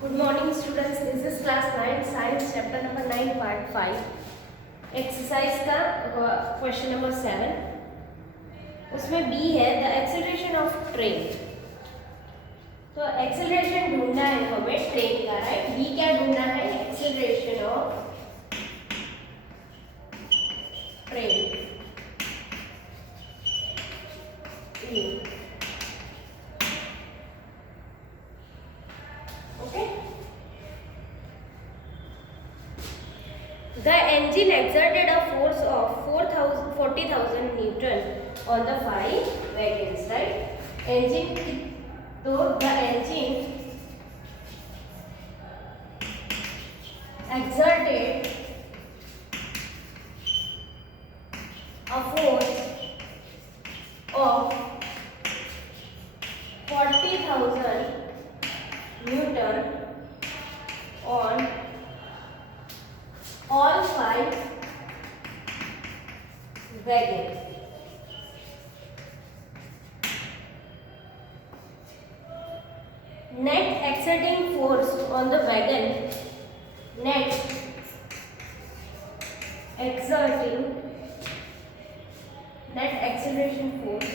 Good morning students, this is class 9 science chapter number 9 part 5 एक्सरसाइज का question number 7 उसमें बी है the acceleration of train. तो एक्सेलरेशन ढूंढना है हमें ट्रेन का, राइट। बी क्या ढूंढना है? Acceleration of train. The engine exerted a force of 40,000 Newton on the 5 wagons, right? Engine, so the engine exerted a force of 40,000 Newton on all 5 wagons. Net exerting force on the wagon, net acceleration force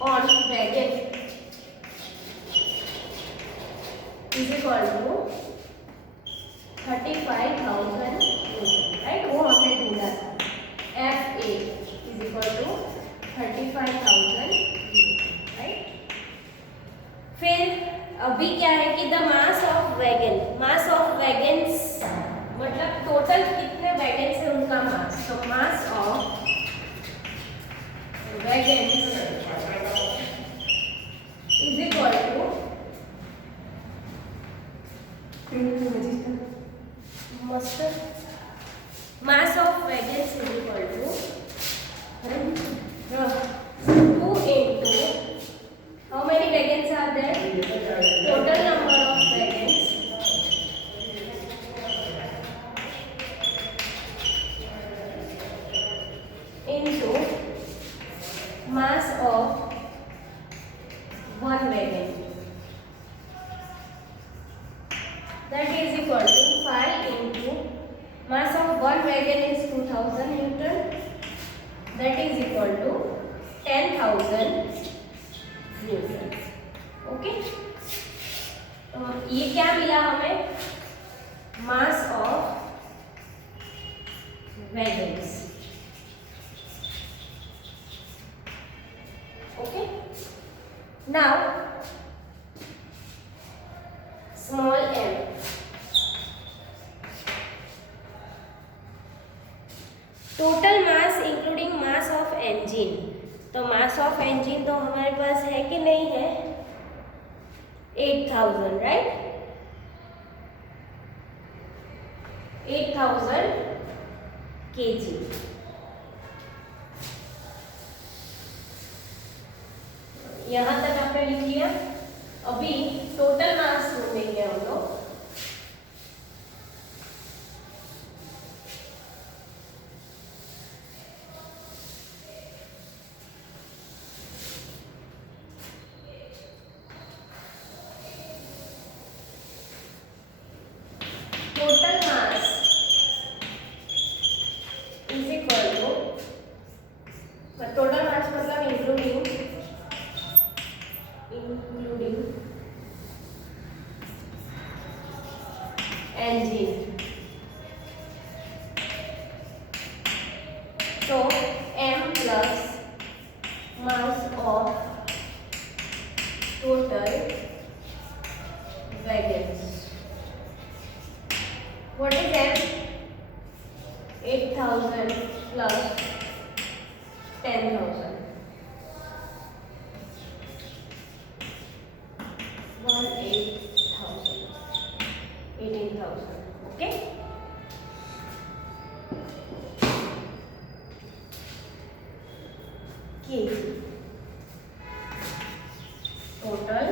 on wagon is equal to 35,000 Newton, right? वो हमने ढूंढा था। F A is equal to 35,000 Newton, right? फिर अभी क्या है कि the mass of wagons मतलब टोटल कितने वैगन्स है उनका मास। तो mass of wagons is equal to mass of wagons is equal to 2 into how many wagons are there? Total number of wagons into mass of one wagon. That is equal to 5 into mass of one wagon is 2000 Newton. That is equal to 10,000 Newton. Okay, तो ये क्या मिला हमें? मास of wagons. Okay, now small m total mass including mass of engine. तो mass of engine तो हमारे पास है कि नहीं है? 8,000, राइट। 8,000 kg। यहां तक आपने लिख लिया। अभी टोटल मास ढूंढेंगे हम लोग। Total mass is equal to total mass मतलब including engine. So m plus mass of total wagons. What is m? 8,000 plus 10,000. 18,000. 18,000. Okay. kg total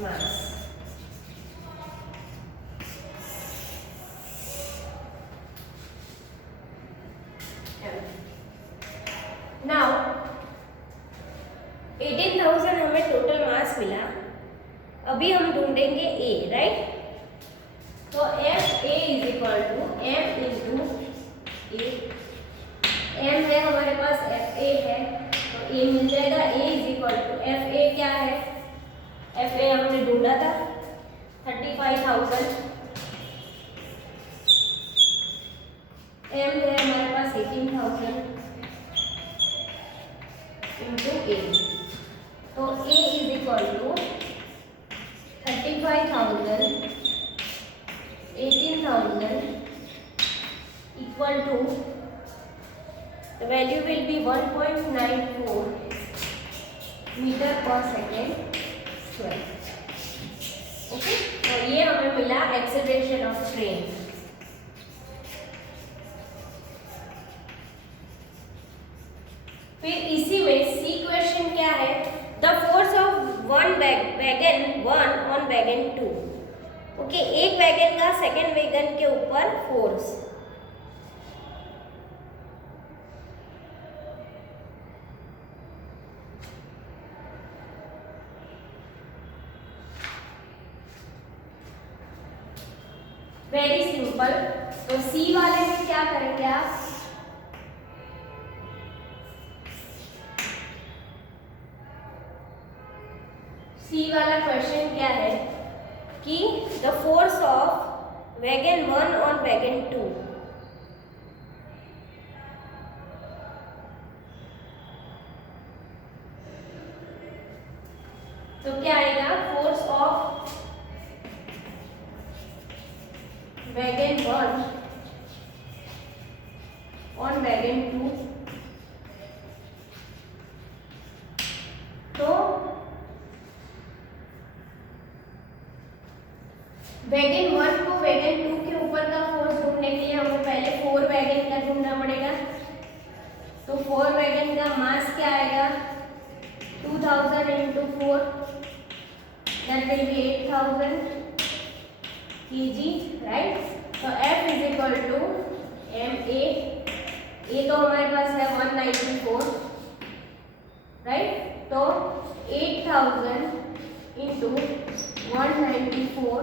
mass. Now 18,000 हमें टोटल मास मिला, अभी हम ढूंढेंगे ए, राइट। तो F a is equal to m into a, m है हमारे पास, F A है, तो ए मिल जाएगा। A is equal to F a क्या है, एफ ए हमने ढूंढा था 35,000, एम है हमारे पास 18,000 इंटू ए, तो ए is equal to 35,000 18,000 equal to, the value will be 1.94 meter per second square. Okay, तो ये हमें मिला एक्सेलरेशन ऑफ ट्रेन। फिर इसी में सी क्वेश्चन क्या है, the force of wagon 1 on wagon 2। ओके, एक वैगन का सेकेंड वैगन के ऊपर फोर्स। वेरी सिंपल, तो सी वाले में क्या करेंगे आप, सी वाला क्वेश्चन क्या है कि the force of wagon 1 on wagon 2। तो क्या आएगा, force of wagon 1 on wagon 2, तो वैगन 1 को वैगन 2 के ऊपर का फोर्स ढूंढने के लिए हमें पहले 4 वैगन का ढूंढना पड़ेगा। तो 4 वैगन का मास क्या आएगा, 2000 into 4, that will be 8000 kg, right. तो F is equal to m a तो हमारे पास है 194, राइट। तो 8000 इंटू 194,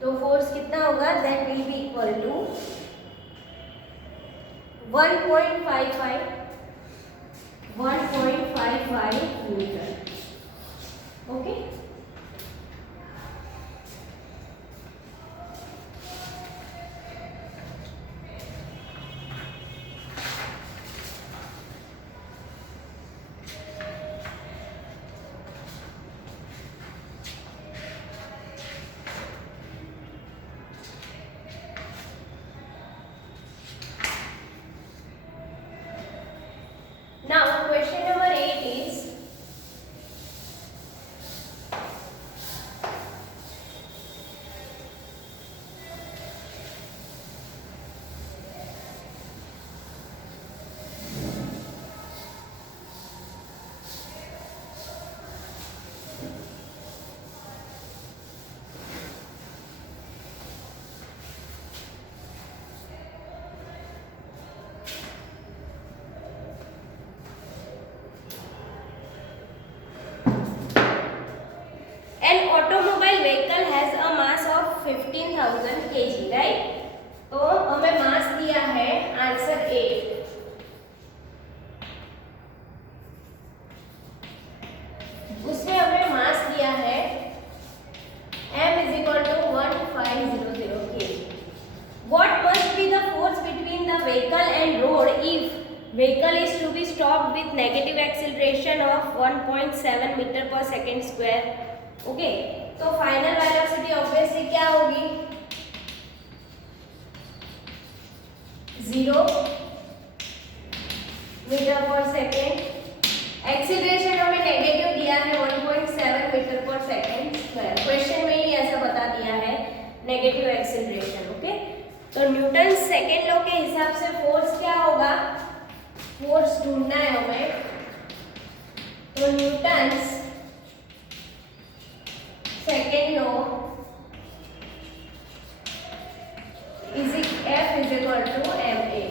तो फोर्स कितना होगा, that will be equal to 1.55 metre. Okay, now question number 8 is, an automobile vehicle has a mass of 15,000 kg, right. तो हमें मास दिया है, आंसर ए, उसमें हमें मास दिया है m is equal to 1500 kg। What must be the force between the vehicle and road if vehicle is to be stopped with negative acceleration of 1.7 metre per second square. Okay, तो final velocity obviously क्या होगी, 0 metre per second, acceleration हमें नेगेटिव दिया है 1.7 metre per second square, question में ही ऐसा बता दिया है नेगेटिव एक्सीलरेशन। ओके, तो न्यूटन सेकेंड लॉ के हिसाब से फोर्स क्या होगा, फोर्स ढूंढना है हमें, तो Newton's second law is F is equal to m a,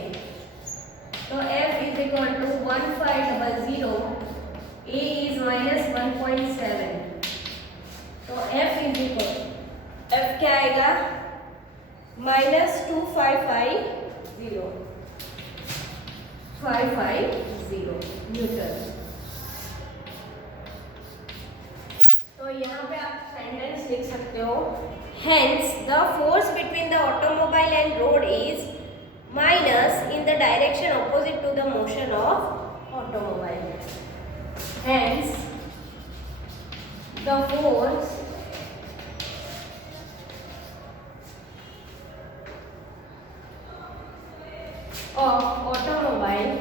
तो F is equal to 1500, A is minus 1.7, तो F इज इक्वल, F क्या आएगा minus 550 न्यूटन। तो यहाँ पे आप सेंटेंस लिख सकते हो, hence the force between the automobile and road is minus in the direction opposite to the motion of automobile. Hence the force of automobile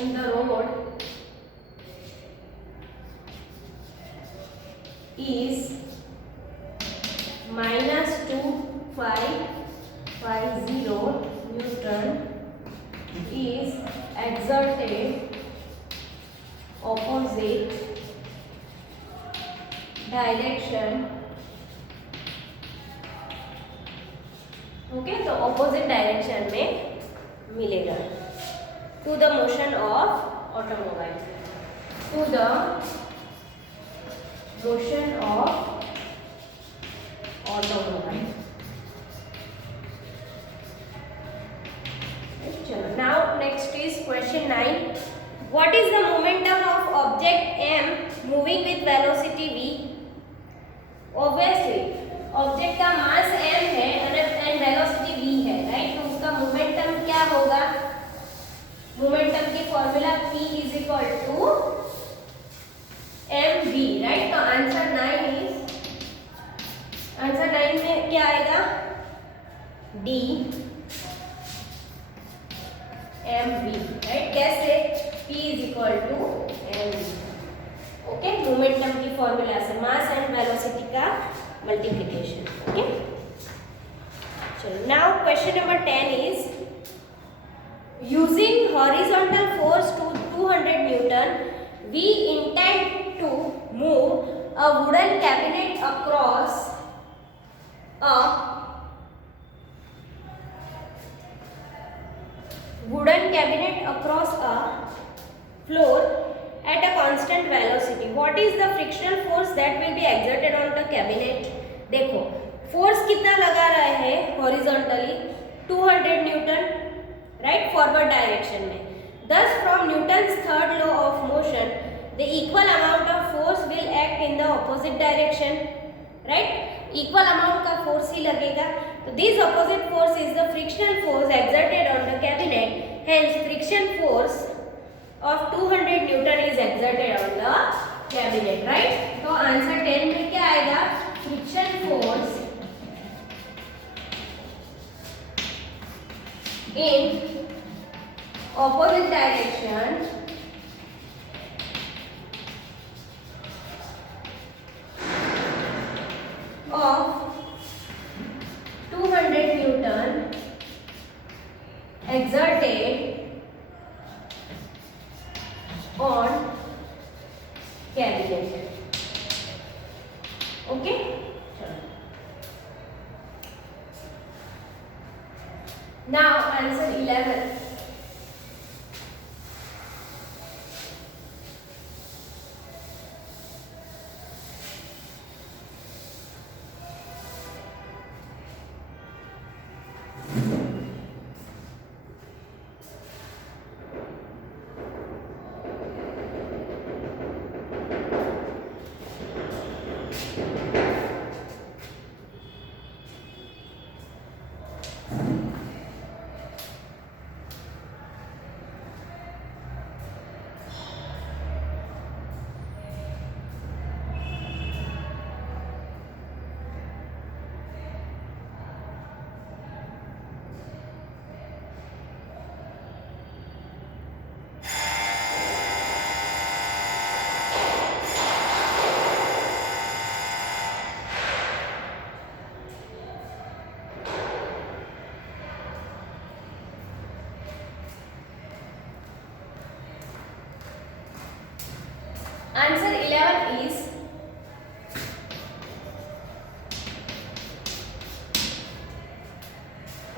in the road is minus 2550 Newton is exerted opposite direction. Okay, तो opposite direction में मिलेगा to the motion of automobile, to the motion of automobile. चलो, now next is question 9, what is the momentum of object m moving with velocity v? Obviously object का mass m है and velocity v है, right? तो उसका momentum क्या होगा? Momentum की formula p is equal to mv, right? तो answer 9 में क्या आएगा? d mv, right? कैसे? p is equal to mv। Okay, momentum की फॉर्मूला से मास एंड वेलोसिटी का मल्टीप्लिकेशन। ओके, चलो, now question number 10 is using horizontal force to 200 newton we intend to move a wooden cabinet across a floor at a constant velocity. What is the frictional force that will be exerted on the cabinet? देखो, फोर्स कितना लगा रहा है हॉरिजॉन्टली? 200 Newton, right, forward direction में। Thus from Newton's third law of motion, the equal amount of force will act in the opposite direction, right? Equal amount का force ही लगेगा। तो this opposite force is the frictional force exerted on the cabinet. Hence, friction force of 200 Newton is exerted on the cabinet, right? तो आंसर 10 में क्या आएगा? Friction force in opposite direction of 200 Newton exerted on cabinet. Okay, now answer 11.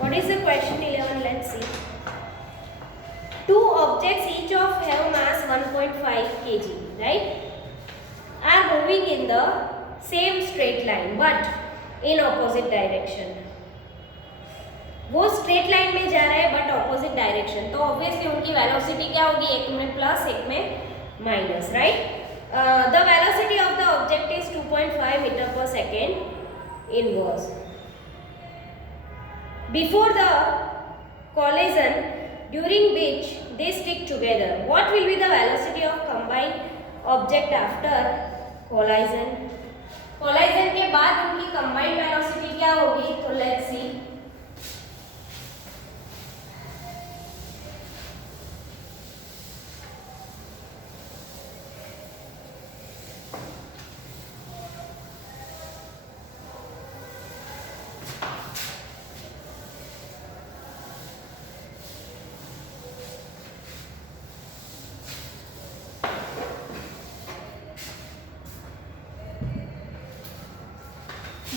What is the question 11? Let's see. Two objects each of have mass 1.5 kg, right? Are moving in the same straight line but in opposite direction. वो straight line में जा रहा है but opposite direction, तो obviously उनकी velocity क्या होगी, एक में प्लस एक में minus, right. The velocity of the object is 2.5 metre per second inverse. Before the collision during which they stick together, what will be the velocity of combined object after collision? collision के बाद उनकी combined velocity क्या होगी, तो let's see.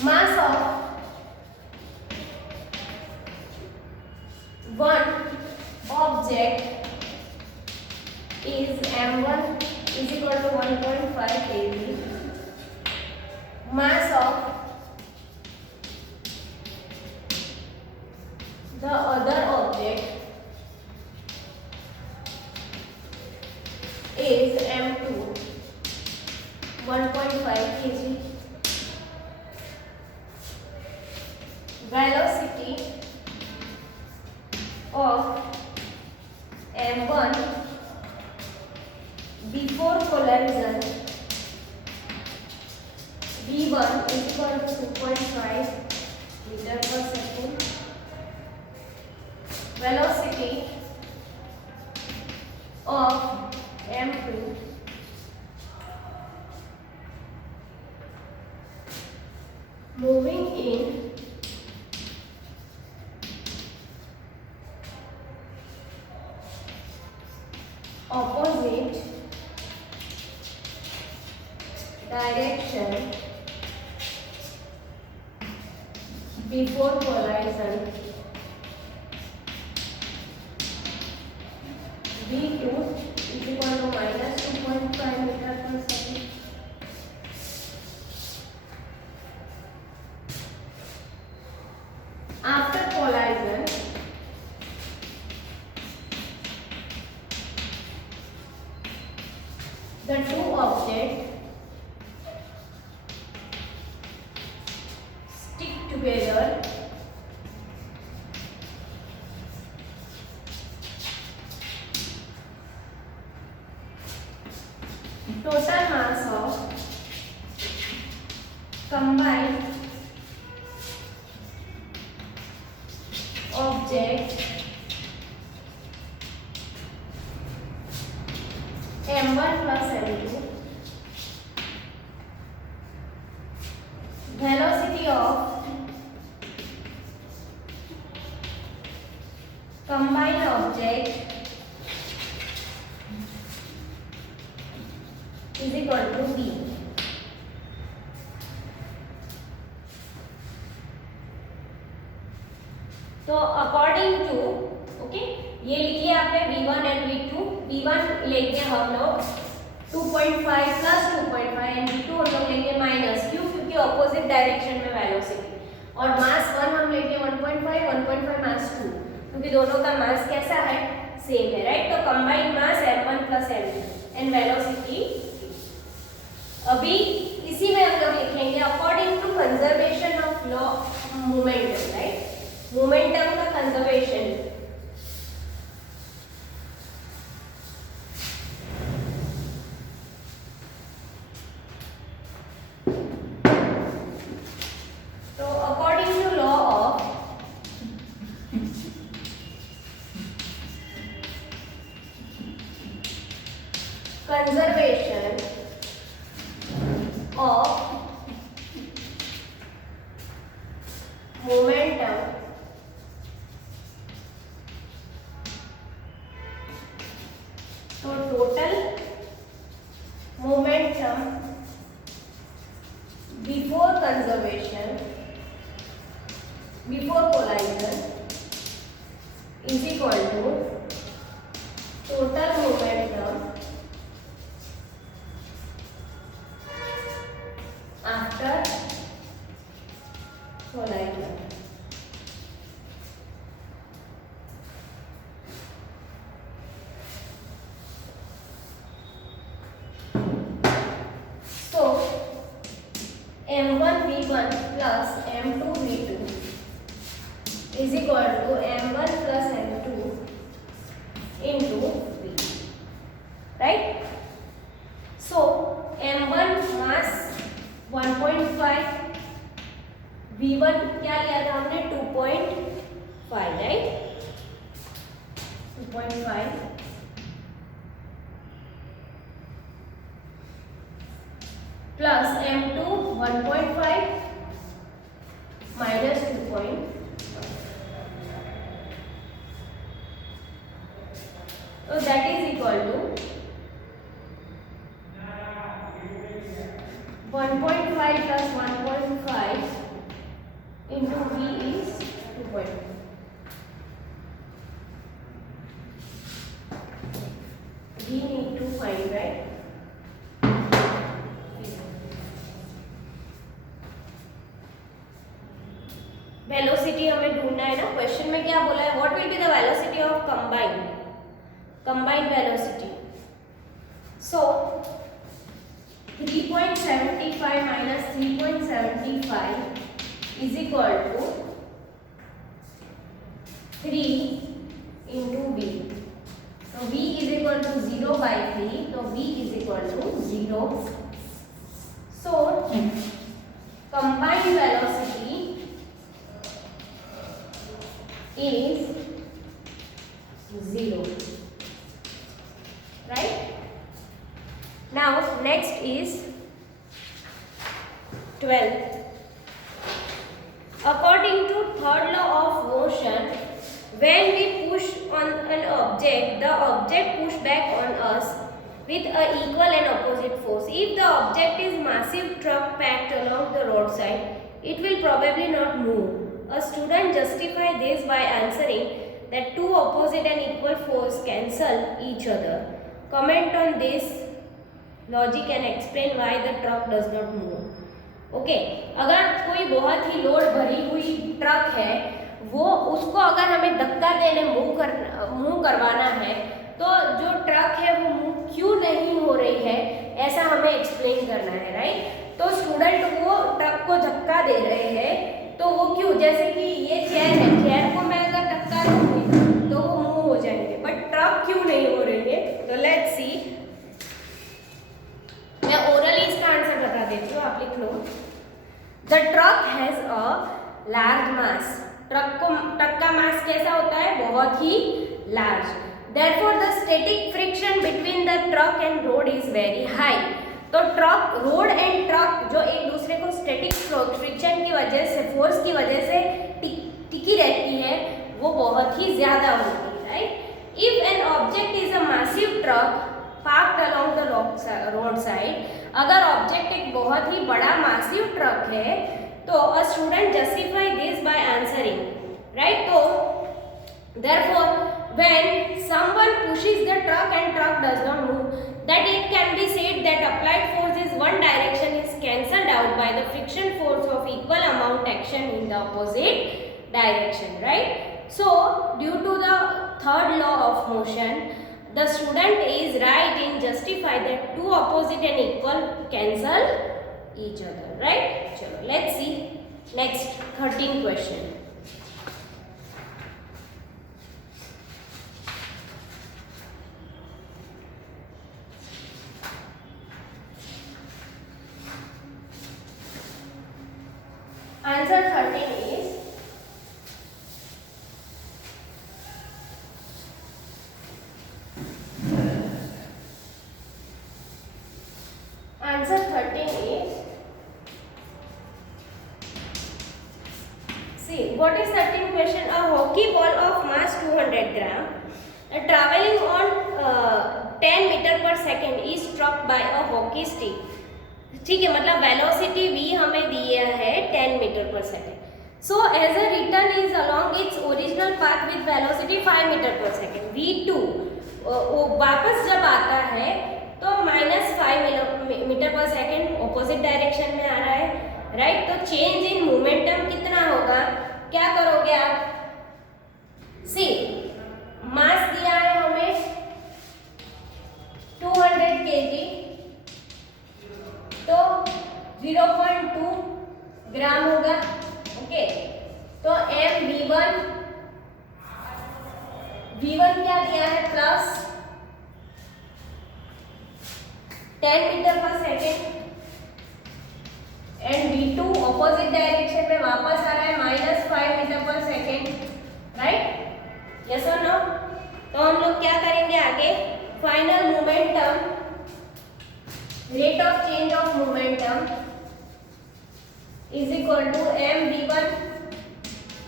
Mass of one object is m1 is equal to 1.5 kg. Mass of the other object is m2 1.5 kg. Velocity of m1 before collision v1 is equal to 2.5 meter per second. Velocity of m2 moving in opposite direction before collision v2 is equal to minus 2.5 meter per second. After collision, the two objects stick together total mass of combined object m1 plus m2. Velocity of combined object is equal to v. तो according to okay ये लिखिए आपने v1 and v2. v1 लेंगे हम लोग 2.5 प्लस 2.5 and v2 हम लोग लेंगे माइनस, क्यों, क्योंकि ऑपोजिट डायरेक्शन में वेलोसिटी. और मास 1 हम लेंगे 1.5 1.5 मास 2, क्योंकि दोनों का मास कैसा है, सेम है, राइट. तो combined mass m1 plus m2 and velocity. अभी इसी में हम लोग लिखेंगे according to conservation of law momentum, right. Momentum का कंजर्वेशन. तो according to law of conservation of momentum, तो total momentum before conservation, before collision is equal to total momentum after collision. तो m1 v1 plus m2 v2 is equal to m1 plus m2 into v, right? So m1 mass 1.5, v1 क्या लिया था हमने 2.5, राइट? 2.5 plus m2 1.5 minus 2.5, so that is equal to 1.5 plus 1.5 into v is 2.5. We need to find, right? Velocity हमें ढूंढना है ना। क्वेश्चन में क्या बोला है? What will be the velocity of combined velocity? So 3.75 minus 3.75 is equal to 3 into v. So v is equal to 0 by 3. So v is equal to 0. So combined velocity is 0, right? Now next is 12. According to third law of motion, when we push on an object, the object push back on us with a equal and opposite force. If the object is massive truck packed along the roadside, it will probably not move. A student justify this by answering that two opposite and equal force cancel each other. Comment on this logic and explain why the truck does not move. Okay, अगर कोई बहुत ही लोड भरी हुई ट्रक है, वो उसको अगर हमें धक्का देने मूव करवाना है, तो जो ट्रक है वो मूव क्यों नहीं हो रही है, ऐसा हमें एक्सप्लेन करना है, राइट? तो स्टूडेंट वो ट्रक को धक्का दे रहे हैं, तो वो क्यों? जैसे कि ये चेयर है, चेयर को मैं अगर धक्का दूंगी तो वो मूव हो जाएंगे, बट ट्रक क्यों नहीं हो रही है? तो लेट्स सी। मैं ओरली इसका आंसर बता देती हूँ, आप लिख लो। The truck has a large mass. Truck का मास कैसा होता है? बहुत ही large. Therefore the static friction between the truck and road is very high. तो ट्रक, रोड एंड ट्रक जो एक दूसरे को स्टैटिक फ्रिक्शन की वजह से, फोर्स की वजह से टिकी रहती है, वो बहुत ही ज्यादा होती है, right? If an object is a massive truck parked along the road side, अगर ऑब्जेक्ट एक बहुत ही बड़ा मैसिव ट्रक है, तो a student justify this by answering, right? तो therefore when someone pushes the truck and truck does not move, that it can be said that applied force is one direction is cancelled out by the friction force of equal amount action in the opposite direction, right? So due to the third law of motion, the student is right in justify that two opposite and equal cancel each other, right? Chalo, let's see next 13th question. Answer 13 is see, what is 13th question? A hockey ball of mass 200 gram traveling on 10 meter per second is struck by a hockey stick. ठीक है, मतलब velocity v हमें दिया है 10 metre per second. So as a return is along its original path with velocity 45 metre per second. V2 वो वापस जब आता है तो -5 metre per second opposite direction में आ रहा है, राइट। तो चेंज इन मोमेंटम कितना होगा, क्या करोगे आप, सी मास दिया है हमें 200 kg, तो 0.2 ग्राम होगा, ओके। तो V1 क्या दिया है, plus 10 metre per second, and V2 opposite direction में वापस आ रहा है -5 metre per second, right, yes और नो। तो हम लोग क्या करेंगे आगे, final momentum, rate of change of momentum is equal to mv1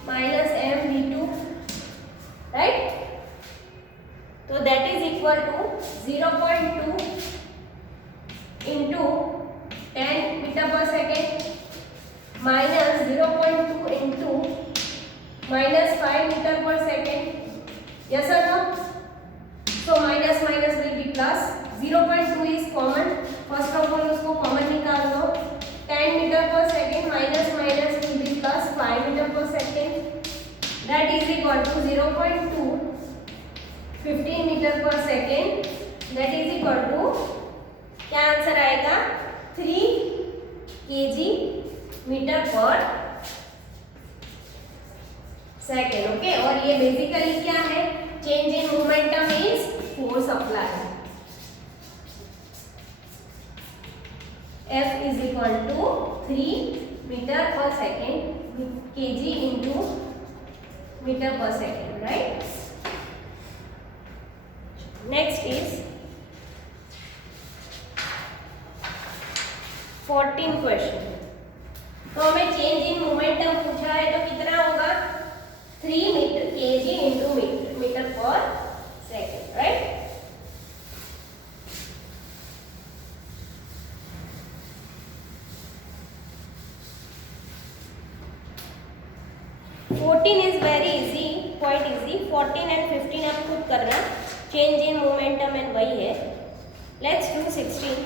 minus mv2, right. तो that is equal to 0.2 into 10 metre per second minus 0.2 into -5 metre per second, yes or no? So minus minus will be plus, 0.2 is common, first of all उसको common निकाल दो, 10 metre per second minus minus will be plus 5 metre per second, that is equal to 0.2 15 metre per second, that is equal to क्या answer आएगा, 3 kg metre per second, okay. और ये basically क्या है, change in momentum means force apply, F is equal to 3 metre per second kg into metre per second, right. Next is 14 question. तो हमें change in momentum पूछा है, तो कितना होगा, 3 metre kg into metre per second, right. Fourteen is very easy, quite easy. 14 एंड 15 आप खुद करना, चेंज इन मोमेंटम एंड वही है। Let's do 16।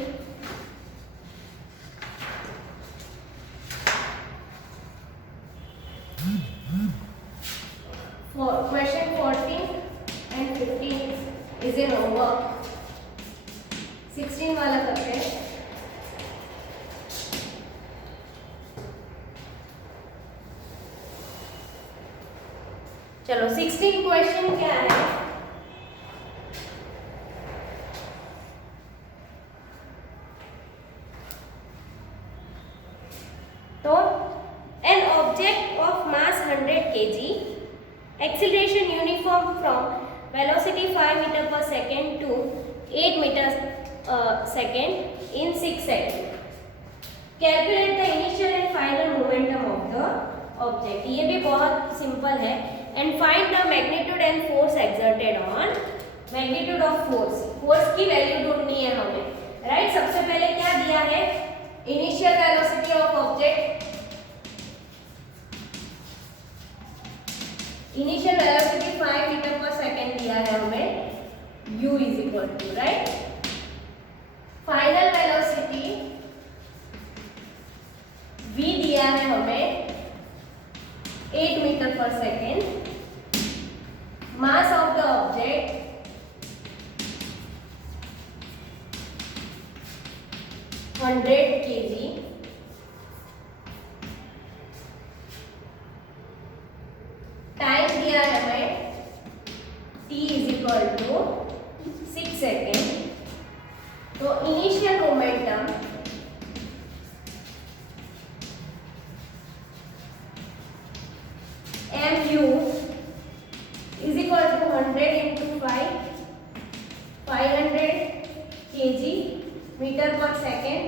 Question 14 and 15 is in homework. 16 वाला करते हैं। चलो 16 क्वेश्चन क्या है, तो an object of mass 100 kg, acceleration uniform from velocity 5 meter per second to 8 meters second in 6 seconds. Calculate the initial and final momentum of the object. ये भी बहुत सिंपल है। And find the magnitude and force exerted on, magnitude of force, force की value ढूंढनी है हमें, राइट। सबसे पहले क्या दिया है, initial velocity of object, initial velocity 5 metre per second दिया है हमें, u is equal to, right. Final velocity v दिया है हमें 8 metre per second, mass of the object 100 kg, time दिया है हमें t is equal to 6 second. तो initial momentum mu is equal to 100 into 500 kg metre per second,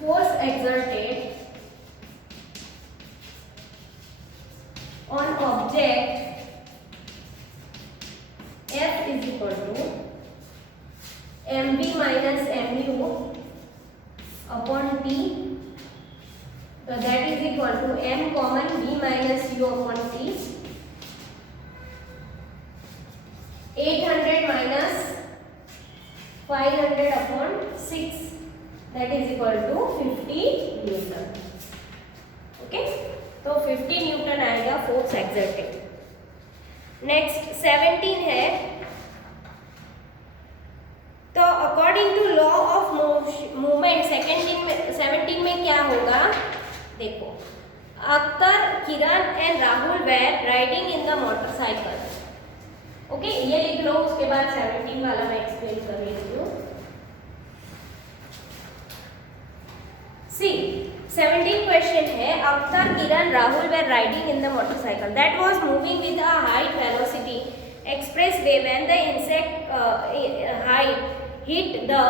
force exerted on object F is equal to mv minus mu upon t, so that is equal to m common v minus u upon t, 800 minus 500 upon 6, that is equal to 50 Newton. Okay, तो 50 न्यूटन आएगा force exerted. Next 17 है. तो according to law of movement 17 में क्या होगा, देखो. Akhtar, Kiran and Rahul were riding in the motorcycle. Okay, ये लिख लो, उसके बाद 17 वाला मैं एक्सप्लेन कर रही हूँ. सी 17 क्वेश्चन है. Akhtar, Kiran, Rahul were riding in the motorcycle that was moving with a high velocity expressway when the insect height hit the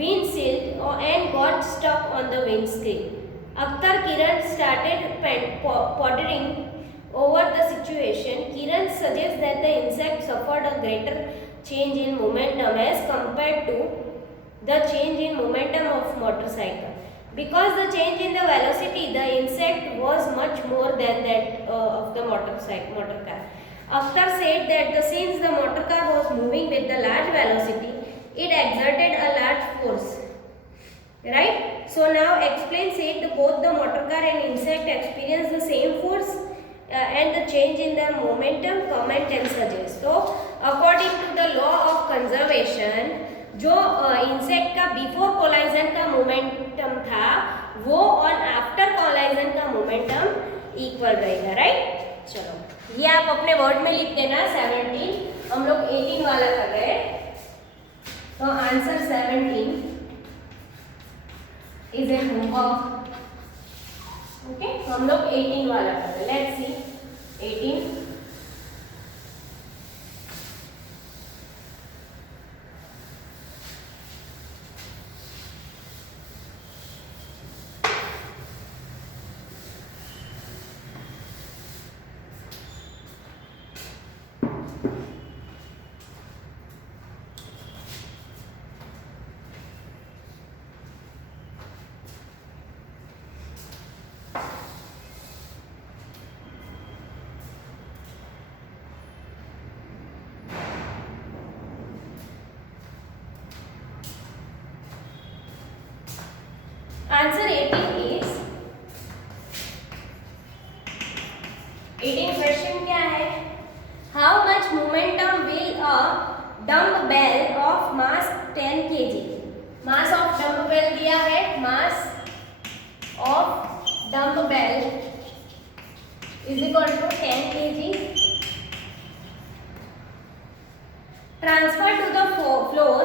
windshield and got stuck on the windscreen. Akhtar Kiran started pondering over the situation. Kiran suggests that the insect suffered a greater change in momentum as compared to the change in momentum of motorcycle. Because the change in the velocity, the insect was much more than that of the motor car. Akhtar said that since the motor car was moving with the large velocity, it exerted a large force. Right? So now explain said both the motor car and insect experience the same force and the change in their momentum. Comment and suggest. So according to the law of conservation, जो इंसेक्ट का before collision का मोमेंटम था वो और after collision का momentum equal रहेगा. राइट? चलो ये आप अपने वर्ड में लिख देना. 17 हम लोग 18 वाला कर रहे हैं, तो आंसर 17 इज ए होमवर्क. ओके, हम लोग 18 वाला कर रहे हैं. Let's see 18. Answer 18 is 18 क्वेश्चन क्या है? How much momentum will a dumbbell of mass 10 kg? Mass of dumbbell दिया है. Mass of dumbbell is equal to 10 kg. Transfer to the floor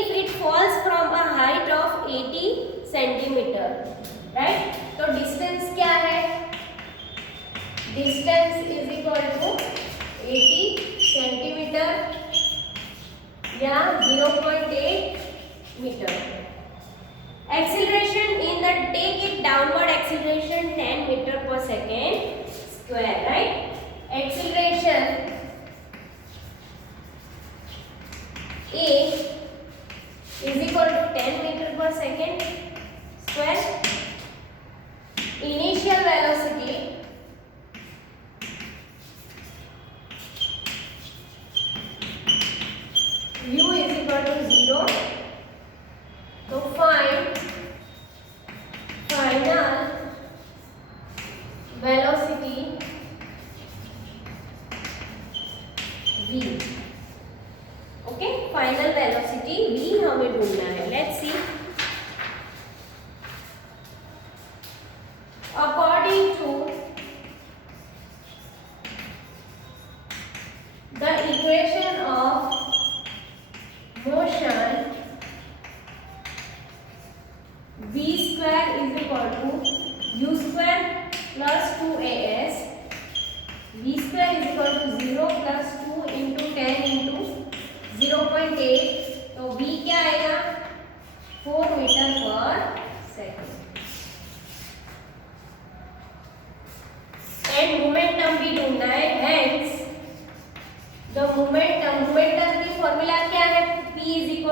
if it falls from a height of 80 centimetre. Right? तो distance क्या है? Distance is equal to 80 centimetre या 0.8 metre. Acceleration in the take it downward acceleration 10 metre per second square. Right? Acceleration a is equal to 10 metre per second square. Initial velocity u is equal to 0. So find final velocity v. Okay, final velocity v हमें ढूंढना है. Let's see. According to the equation of motion, v square is equal to u square plus 2as. V square is equal to 0 plus 2 into 10 into 0.8. तो v क्या आएगा? 4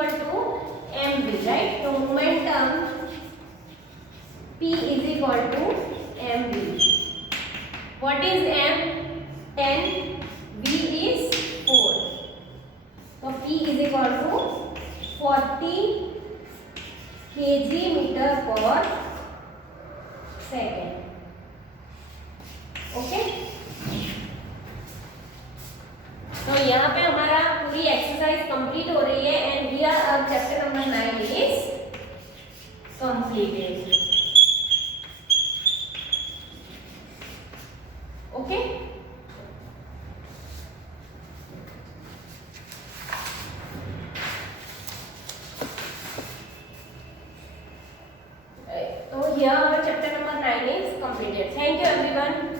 equal to mv, right? So momentum P is equal to mv. What is m? 10, v is 4. So P is equal to 40 kg meter per second. Okay, तो यहाँ पे हमारा पूरी exercise complete हो रही है एंड हियर अब chapter number 9 is completed. Okay, so here our chapter number 9 is completed. Thank you everyone.